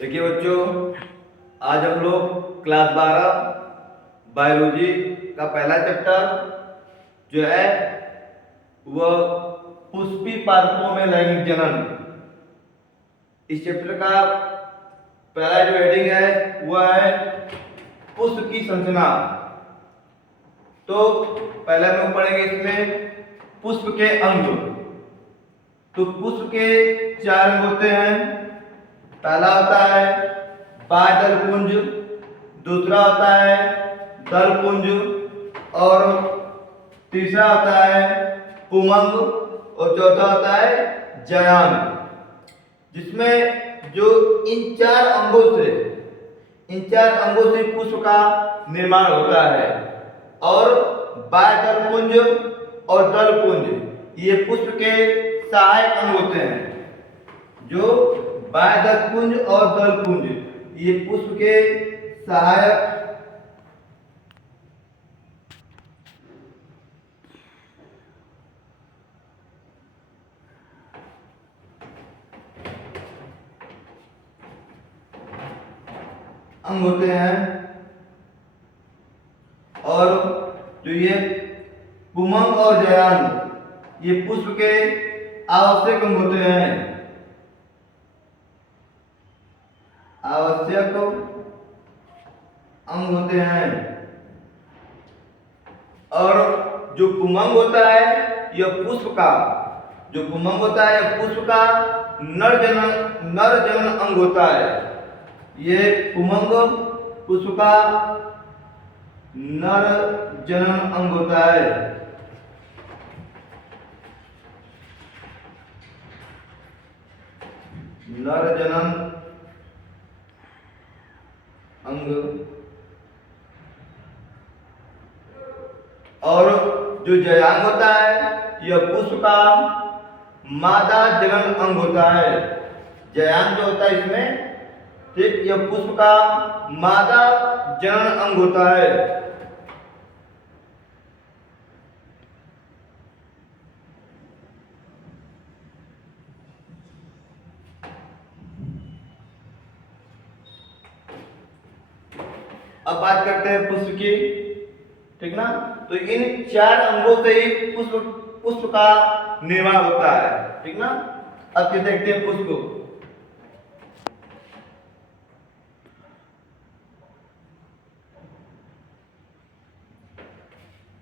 देखिए बच्चों, आज हम लोग क्लास 12 बायोलॉजी का पहला चैप्टर जो है वह पुष्पी पादपों में लैंगिक जनन, इस चैप्टर का पहला जो हेडिंग है वह है पुष्प की संरचना। तो पहले हम लोग पढ़ेंगे इसमें पुष्प के अंग। तो पुष्प के 4 अंग होते हैं। पहला होता है बाह्य दल पुंज, दूसरा होता है दल पुंज और तीसरा होता है पुमंग और चौथा होता है जयांग। जिसमें जो इन चार अंगों से पुष्प का निर्माण होता है। और बाह्य दल पुंज और दल पुंज ये पुष्प के सहायक अंग होते हैं। जो बाह्य दल पुंज और दल पुंज ये पुष्प के सहायक अंग होते हैं। और जो ये पुमंग और जयांग ये पुष्प के आवश्यक अंग होते हैं। आवश्यक अंग होते हैं। और जो पुमंग होता है यह पुष्प का नर जनन अंग होता है। ये पुमंग पुष्प का नर जनन अंग होता है। नर जनन अंग। और जो जयांग होता है यह पुष्प का मादा जनन अंग होता है। जयांग जो होता है इसमें, ठीक, यह पुष्प का मादा जनन अंग होता है। अब बात करते हैं पुष्प की, ठीक ना। तो इन 4 अंगों से ही पुष्प का निर्माण होता है, ठीक ना। अब ये देखते हैं पुष्प को।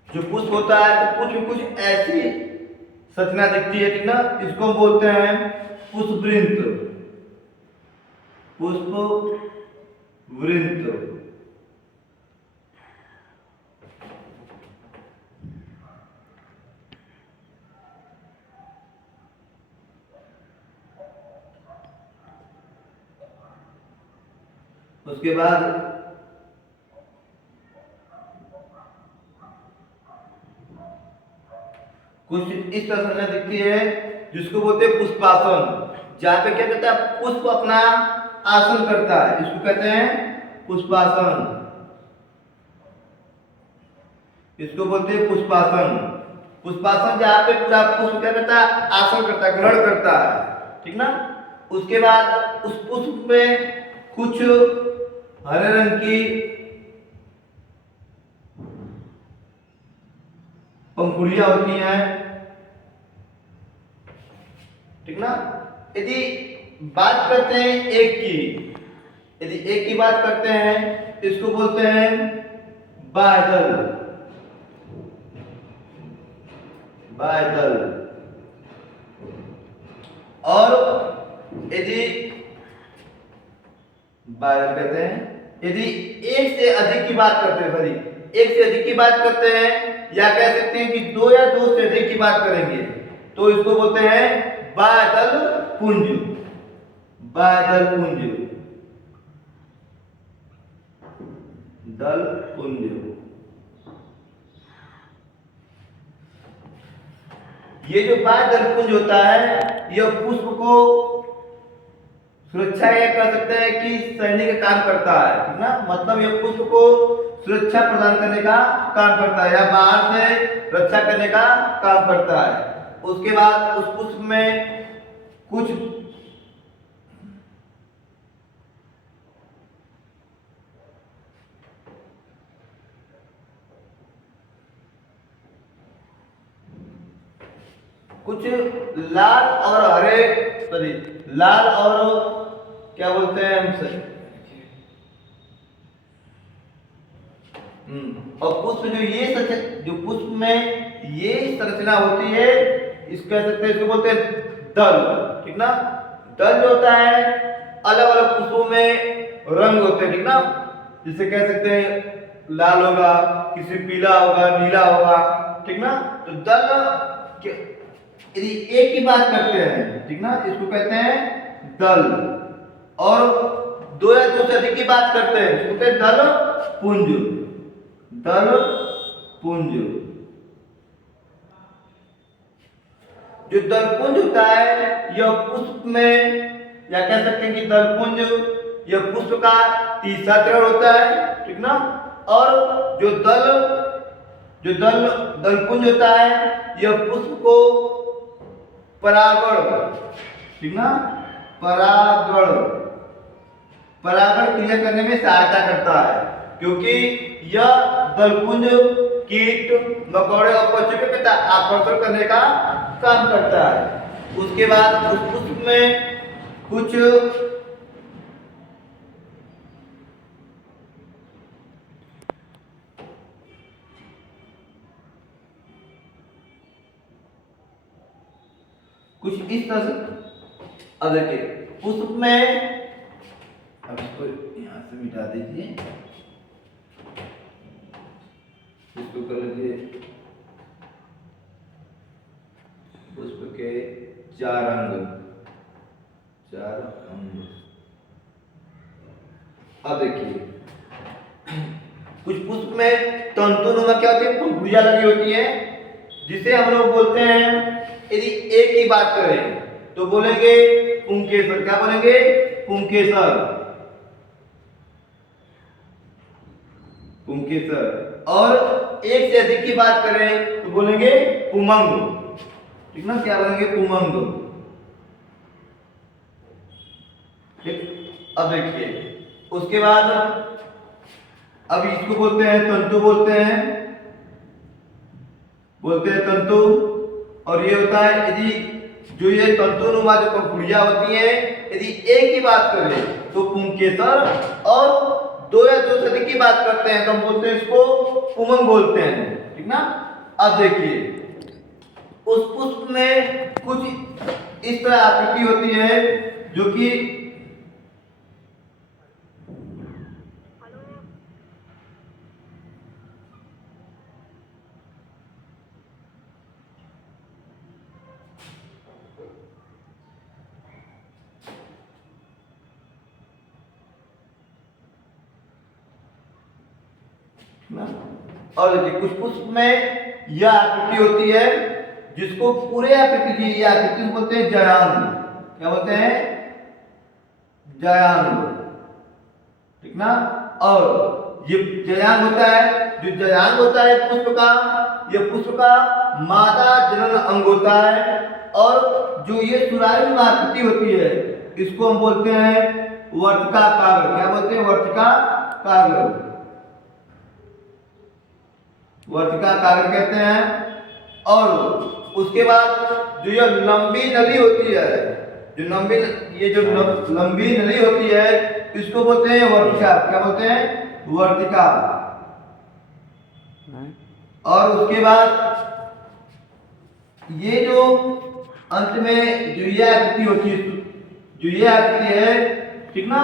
जो पुष्प होता है तो पुष्प में कुछ ऐसी संरचना दिखती है, ठीक ना। इसको बोलते हैं पुष्पवृंत। पुष्पवृंत। उसके बाद कुछ इस तरह संरचना दिखती है जिसको बोलते हैं पुष्पासन। जहां पे क्या कहता है, पुष्प अपना आसन करता है, इसको कहते हैं पुष्पासन। इसको बोलते हैं पुष्पासन। पुष्पासन जहां पे पूरा पुष्प क्या करता है, आसन करता है, ग्रहण करता है, ठीक ना। उसके बाद उस पुष्प में कुछ हरे रंग की पंखुड़ियां होती हैं, ठीक ना। यदि बात करते हैं एक की बात करते हैं, इसको बोलते हैं बाह्य दल। और यदि बाह्य दल कहते हैं यदि एक से अधिक की बात करते हैं, या कह सकते हैं कि 2 या 2 से अधिक की बात करेंगे, तो इसको बोलते हैं बाह्य दल पुंज। दल पुंज। ये जो बाह्य दल पुंज होता है यह पुष्प को सुरक्षा या कर सकते हैं कि सहने का काम करता है, ठीक ना। मतलब यह पुष्प को सुरक्षा प्रदान करने का काम करता है या बाहर से रक्षा करने का काम करता है। उसके बाद उस पुष्प में कुछ लाल और हरे, सॉरी लाल और क्या बोलते हैं हम सर, और पुष्प जो पुष्प में ये संरचना होती है, इसको कह सकते हैं, इसको बोलते हैं दल, ठीक ना। दल जो होता है अलग अलग पुष्पों में रंग होते हैं, ठीक ना। जिसे कह सकते हैं लाल होगा, किसी पीला होगा, नीला होगा, ठीक ना। तो दल यदि एक की बात करते हैं, ठीक ना, इसको कहते हैं दल। और दो या दो से अधिक की बात करते हैं, इसको कहते हैं दल पुंज। दल पुंज, जो दलपुंज होता है यह पुष्प में, या कह सकते हैं कि दलपुंज यह पुष्प का तीसरा चरण होता है, ठीक ना। और जो दलपुंज होता है यह पुष्प को परागण, ठीक ना, परागण क्रिया करने में सहायता करता है, क्योंकि यह दलपुंज कीट, मकोड़े और पक्षियों के आकर्षण करने का काम करता है। उसके बाद उस पुष्प में कुछ इस तरह से, अब देखिए पुष्प में, अब इसको यहां से मिटा दीजिए, इसको कर लीजिए। पुष्प के चार अंग। अब देखिए कुछ पुष्प में तंतुनुमा क्या होती है, पंखुड़ियां लगी होती है, जिसे हम लोग बोलते हैं, यदि एक की बात करें तो बोलेंगे पुंकेसर। क्या बोलेंगे? पुंकेसर। और एक से अधिक की बात करें तो बोलेंगे पुमंग, ठीक ना। क्या बोलेंगे? पुमंग, ठीक। अब देखिए उसके बाद अब इसको बोलते हैं तंतु, बोलते हैं तंतु। और ये होता है यदि जो ये तंतुनुमा जो पंखुड़ियां होती हैं, यदि एक की बात करें तो पुंकेसर, और दो या दो से अधिक की बात करते हैं तो हम बोलते हैं इसको पुमंग बोलते हैं, ठीक ना। अब देखिए उस पुष्प में कुछ इस तरह आकृति होती है जो कि और देखिए कुछ पुष्प में यह आकृति होती है जिसको पूरे आकृति, यह आकृति बोलते हैं जयांग। क्या बोलते हैं? जयांग, ठीक ना। और ये जयांग होता है, जो जयांग होता है पुष्प का, यह पुष्प का मादा जनन अंग होता है। और जो ये सुराही आकृति होती है इसको हम बोलते हैं वर्तिका काव्य। क्या बोलते हैं? वर्तिका काव्य, वर्तिका काव्य कहते हैं। और उसके बाद जो ये लंबी नली होती है, जो लंबी नली होती है इसको बोलते हैं वर्तिका। क्या बोलते हैं? वर्तिका। और उसके बाद ये जो अंत में जो ये आकृति होती है, जो ये आकृति है, ठीक ना,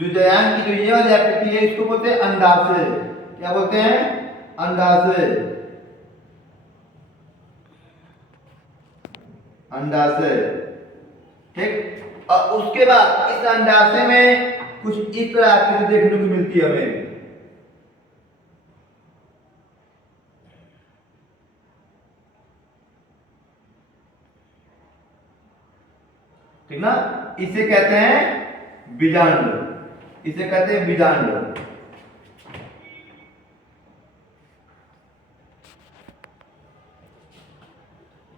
जो जयांग की जो ये वाली आकृति है इसको बोलते हैं अंडाशय। क्या बोलते हैं? अंडाशय, अंडाशय, ठीक। और उसके बाद इस अंडाशय में कुछ इस तरह आकृति देखने को मिलती है हमें, ठीक ना। इसे कहते हैं बीजांड, इसे कहते हैं बीजांड।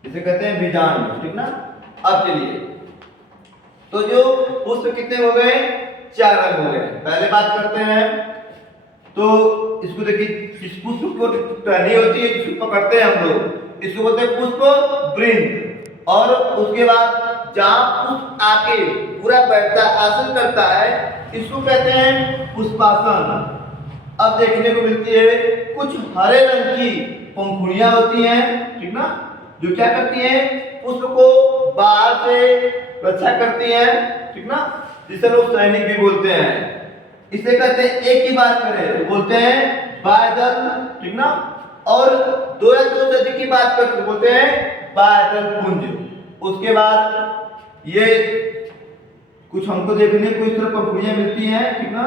इसे कहते हैं बीजांड, ठीक ना। अब चलिए तो जो पुष्प कितने हो गए? 4 रंग हो गए। पहले बात करते हैं तो इसको देखिए, इस पुष्प को टहनी होती है जिसको पकड़ते हैं हम लोग, इसको बोलते हैं पुष्प वृंत, और उसके बाद जहां पुष्प आके पूरा बैठता आसन करता है, इसको कहते हैं पुष्पासन। अब देखने को मिलती है कुछ हरे रंग की पंखुड़ियां होती हैं, ठीक ना, जो क्या करती हैं, पुष्प को बाहर से रक्षा करती हैं, ठीक ना, जिसे लोग सैनिक भी बोलते हैं। इसे कहते हैं, एक की बात करें तो बोलते हैं बायदल, ठीक ना, और दो या दो से अधिक की बात करते तो बोलते हैं बायदल पुंज। उसके बाद ये कुछ हमको देखने को इस तरह पंखुड़ियां मिलती हैं, ठीक ना,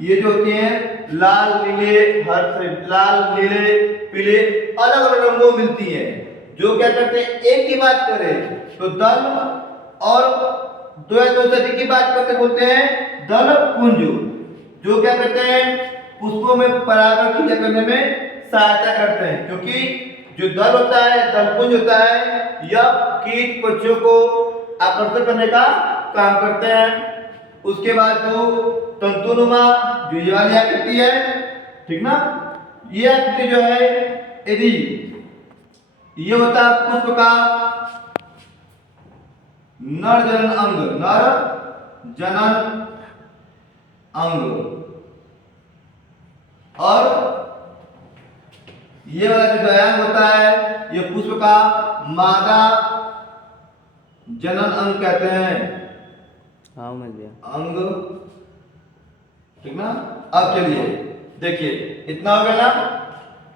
ये जो होती हैं लाल नीले लाल नीले पीले अलग अलग रंगों मिलती हैं, जो क्या करते हैं, एक की बात करें तो दल, और दो या दो से अधिक की बात करते बोलते हैं दल पुंज, जो क्या करते हैं, पुष्पों में परागण क्रिया करने में सहायता करते हैं। क्योंकि जो दल होता है, दलपुंज होता है, यह कीट पक्षियों को आकर्षित करने का काम करते हैं। उसके बाद जो तंतुनुमा, जो ये वाली आकृति है, ठीक ना, ये आकृति जो है, यदि ये होता है पुष्प का नर जनन अंग, नर जनन अंग, और ये वाला जो व्यायाम होता है, ये पुष्प का मादा जनन अंग कहते हैं, हाँ मिल गया अंग, ठीक ना। अब चलिए देखिए, इतना हो गया ना।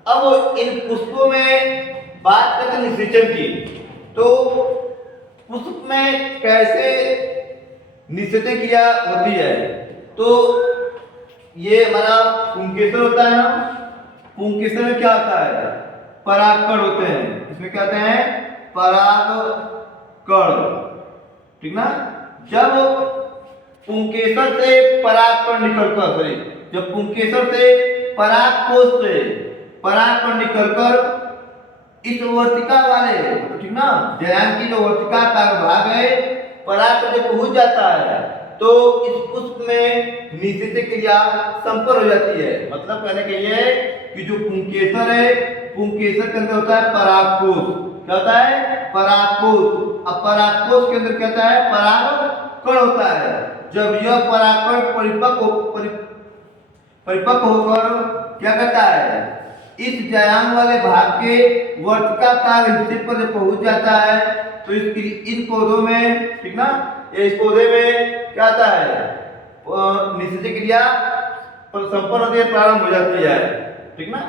अब इन पुष्पों में बात करते हैं निषेचन की, तो पुष्प में कैसे निषेचन क्रिया होती है, तो ये हमारा पुंकेसर होता है ना, पुंकेसर में क्या होता है, परागकण होते हैं, इसमें क्या होते हैं, परागकण, ठीक ना। जब पुंकेसर से परागकण निकलकर, सॉरी, जब पुंकेसर से परागकोश से परागकण निकलकर इस वर्तिका वाले, ठीक ना, जयान की जो वर्तिका का भाग है, पराग जब पहुंच जाता है तो इस पुष्प में निषेचन क्रिया संपन्न हो जाती है। मतलब कहने के लिए कि जो पुंकेसर है, पुंकेसर के अंदर होता है परागकोश, क्या होता है, परागकोश। अब परागकोश के अंदर क्या होता है, परागकण होता है। जब यह परागकण परिपक्व होकर क्या करता है, इस व्यायाम वाले भाग के वर्तिकाकार हिस्से पर जब पहुंच जाता है तो इन पौधों में, ठीक ना, इस पौधे में क्या आता है, निषेचन क्रिया संपन्न होती है, प्रारंभ हो जाती है, ठीक ना।